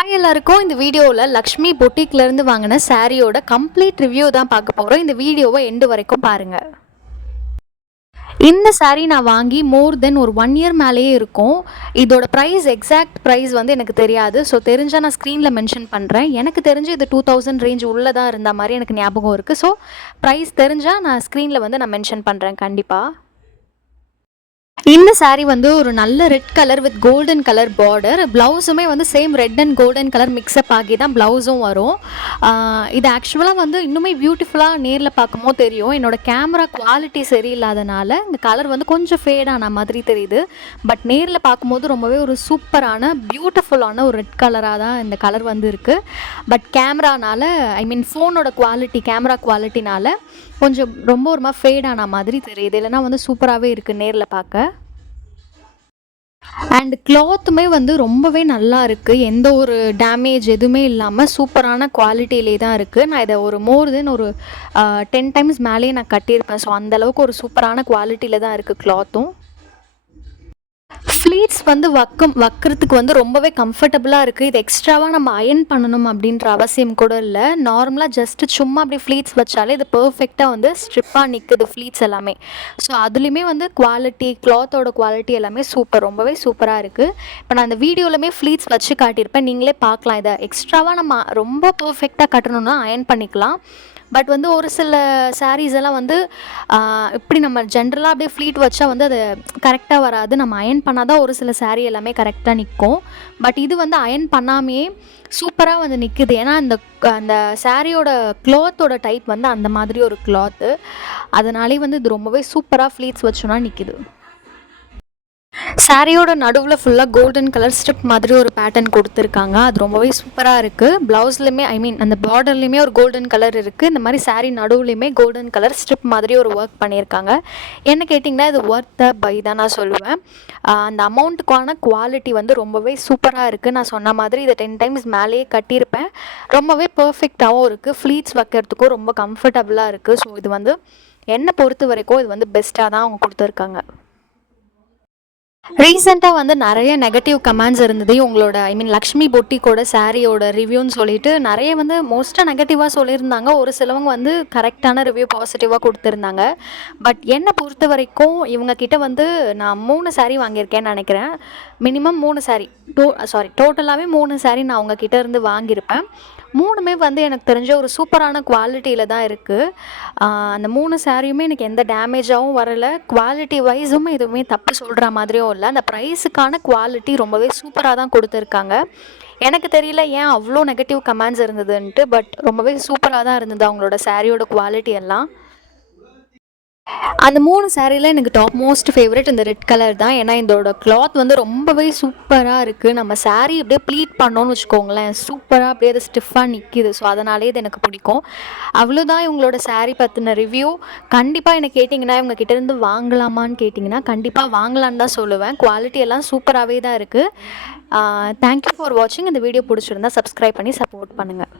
Hi எல்லாருக்கும். இந்த வீடியோவில் லக்ஷ்மி பொட்டிக்லேருந்து வாங்கின சாரியோட கம்ப்ளீட் ரிவ்யூ தான் பார்க்க போகிறோம். இந்த வீடியோவை எண்டு வரைக்கும் பாருங்கள். இந்த சாரீ நான் வாங்கி மோர் தென் ஒரு 1 இயர் மேலேயே இருக்கும். இதோட ப்ரைஸ் எக்ஸாக்ட் ப்ரைஸ் வந்து எனக்கு தெரியாது. ஸோ தெரிஞ்சால் நான் ஸ்க்ரீனில் மென்ஷன் பண்ணுறேன். எனக்கு தெரிஞ்சு இது 2000 ரேஞ்ச் உள்ளே தான் இருந்த மாதிரி எனக்கு ஞாபகம் இருக்குது. ஸோ ப்ரைஸ் தெரிஞ்சால் நான் ஸ்க்ரீனில் வந்து நான் மென்ஷன் பண்ணுறேன் கண்டிப்பாக. இந்த சாரீ வந்து ஒரு நல்ல red colour with golden colour border. ப்ளவுஸுமே வந்து same red and golden colour mix up ஆகி தான் ப்ளவுஸும் வரும். இது ஆக்சுவலாக வந்து இன்னுமே பியூட்டிஃபுல்லாக நேரில் பார்க்கும்போது தெரியும். என்னோடய கேமரா குவாலிட்டி சரியில்லாதனால இந்த கலர் வந்து கொஞ்சம் ஃபேடான மாதிரி தெரியுது. பட் நேரில் பார்க்கும்போது ரொம்பவே ஒரு சூப்பரான பியூட்டிஃபுல்லான ஒரு ரெட் கலராக தான் இந்த கலர் வந்து இருக்குது. பட் கேமரானால் ஃபோனோட குவாலிட்டி கேமரா குவாலிட்டினால் கொஞ்சம் ரொம்ப ஒரு மாதிரி ஃபேடான மாதிரி தெரியுது. இல்லைனா வந்து சூப்பராகவே இருக்குது நேரில் பார்க்க. அண்ட் கிளாத்துமே வந்து ரொம்பவே நல்லா இருக்குது. எந்த ஒரு டேமேஜ் எதுவுமே இல்லாமல் சூப்பரான குவாலிட்டியிலே தான் இருக்குது. நான் இதை ஒரு மோர் தென் ஒரு 10 டைம்ஸ் மேலேயே நான் கட்டியிருப்பேன். ஸோ அந்தளவுக்கு ஒரு சூப்பரான குவாலிட்டியில் தான் இருக்குது கிளாத்தும். ஃப்ளீட்ஸ் வந்து வைக்கிறதுக்கு வந்து ரொம்பவே கம்ஃபர்டபுளாக இருக்குது. இது எக்ஸ்ட்ராவாக நம்ம அயர்ன் பண்ணணும் அப்படின்ற அவசியம் கூட இல்லை. நார்மலாக ஜஸ்ட்டு சும்மா அப்படி ஃப்ளீட்ஸ் வச்சாலே இது பர்ஃபெக்டாக வந்து ஸ்ட்ரிப்பாக நிற்குது ஃப்ளீட்ஸ் எல்லாமே. ஸோ அதுலேயுமே வந்து குவாலிட்டி கிளாத்தோட குவாலிட்டி எல்லாமே ரொம்பவே சூப்பராக இருக்குது. இப்போ நான் அந்த வீடியோவிலுமே ஃப்ளீட்ஸ் வச்சு காட்டியிருப்பேன். நீங்களே பார்க்கலாம். இதை எக்ஸ்ட்ராவாக நம்ம ரொம்ப பர்ஃபெக்டாக கட்டணும்னா அயர்ன் பண்ணிக்கலாம். பட் வந்து ஒரு சில சாரீஸ் எல்லாம் வந்து இப்படி நம்ம ஜென்ரலாக அப்படியே ஃப்ளீட் வச்சா வந்து அது கரெக்டாக வராது. நம்ம அயர்ன் பண்ணால் தான் ஒரு சில சாரீ எல்லாமே கரெக்டாக நிற்கும். பட் இது வந்து அயர்ன் பண்ணாமையே சூப்பராக வந்து நிற்குது. ஏன்னா அந்த சாரியோட க்ளாத்தோட டைப் வந்து அந்த மாதிரி ஒரு கிளாத்து. அதனாலே வந்து இது ரொம்பவே சூப்பராக ஃப்ளீட்ஸ் வச்சோன்னா நிற்கிது. சாரியோட நடுவில் ஃபுல்லாக கோல்டன் கலர் ஸ்ட்ரிப் மாதிரி ஒரு பேட்டர்ன் கொடுத்துருக்காங்க. அது ரொம்பவே சூப்பராக இருக்குது. ப்ளவுஸ்லையுமே அந்த பார்டர்லேயுமே ஒரு கோல்டன் கலர் இருக்குது. இந்த மாதிரி சாரீ நடுவுலையுமே கோல்டன் கலர் ஸ்ட்ரிப் மாதிரி ஒரு ஒர்க் பண்ணியிருக்காங்க. என்ன கேட்டிங்கன்னா இது ஒர்த் பை தான் நான் சொல்லுவேன். அந்த அமௌண்ட்டுக்கான குவாலிட்டி வந்து ரொம்பவே சூப்பராக இருக்குது. நான் சொன்ன மாதிரி இதை 10 டைம்ஸ் மேலேயே கட்டியிருப்பேன். ரொம்பவே பர்ஃபெக்டாகவும் இருக்குது. ஃப்ளீட்ஸ் வைக்கிறதுக்கும் ரொம்ப கம்ஃபர்டபுளாக இருக்குது. ஸோ இது வந்து என்னை பொறுத்த வரைக்கும் இது வந்து பெஸ்ட்டாக தான் அவங்க கொடுத்துருக்காங்க. ரீசெண்டாக வந்து நிறைய நெகட்டிவ் கமெண்ட்ஸ் இருந்தது. உங்களோட லக்ஷ்மி பொட்டிக்கோட சாரியோட ரிவ்யூன்னு சொல்லிட்டு நிறைய வந்து மோஸ்ட்டாக நெகட்டிவாக சொல்லியிருந்தாங்க. ஒரு சிலவங்க வந்து கரெக்டான ரிவ்யூ பாசிட்டிவாக கொடுத்துருந்தாங்க. பட் என்னை பொறுத்த வரைக்கும் இவங்கக்கிட்ட வந்து நான் 3 சாரீ வாங்கியிருக்கேன்னு நினைக்கிறேன். மினிமம் 3 சாரீ டோட்டலாகவே 3 சாரீ நான் அவங்கக்கிட்ட இருந்து வாங்கியிருப்பேன். 3மே வந்து எனக்கு தெரிஞ்ச ஒரு சூப்பரான குவாலிட்டியில் தான் இருக்குது. அந்த 3 சாரியுமே எனக்கு எந்த டேமேஜாகவும் வரலை. குவாலிட்டி வைஸும் எதுவுமே தப்பு சொல்கிற மாதிரியும் இல்லை. அந்த ப்ரைஸுக்கான குவாலிட்டி ரொம்பவே சூப்பராக தான் கொடுத்துருக்காங்க. எனக்கு தெரியல ஏன் அவ்வளோ நெகட்டிவ் கமெண்ட்ஸ் இருந்ததுன்ட்டு. பட் ரொம்பவே சூப்பராக தான் இருந்தது அவங்களோட சாரியோட குவாலிட்டி எல்லாம். அந்த 3 சாரியில் எனக்கு டாப் மோஸ்ட் ஃபேவரட் இந்த ரெட் கலர் தான். ஏன்னா இதோட கிளாத் வந்து ரொம்பவே சூப்பராக இருக்குது. நம்ம சாரீ அப்படியே ப்ளீட் பண்ணோன்னு வச்சுக்கோங்களேன், சூப்பராக அப்படியே அது ஸ்டிஃபாக நிற்கிது. ஸோ அதனாலே இது எனக்கு பிடிக்கும். அவ்வளோதான் இவங்களோட சாரீ பற்றின ரிவ்யூ. கண்டிப்பாக என்ன கேட்டிங்கன்னா இவங்க கிட்டேருந்து வாங்கலாமான்னு கேட்டிங்கன்னா கண்டிப்பாக வாங்கலான்னு தான் சொல்லுவேன். குவாலிட்டி எல்லாம் சூப்பராகவே தான் இருக்குது. தேங்க்யூ ஃபார் வாட்சிங். இந்த வீடியோ பிடிச்சிருந்தா சப்ஸ்கிரைப் பண்ணி சப்போர்ட் பண்ணுங்கள்.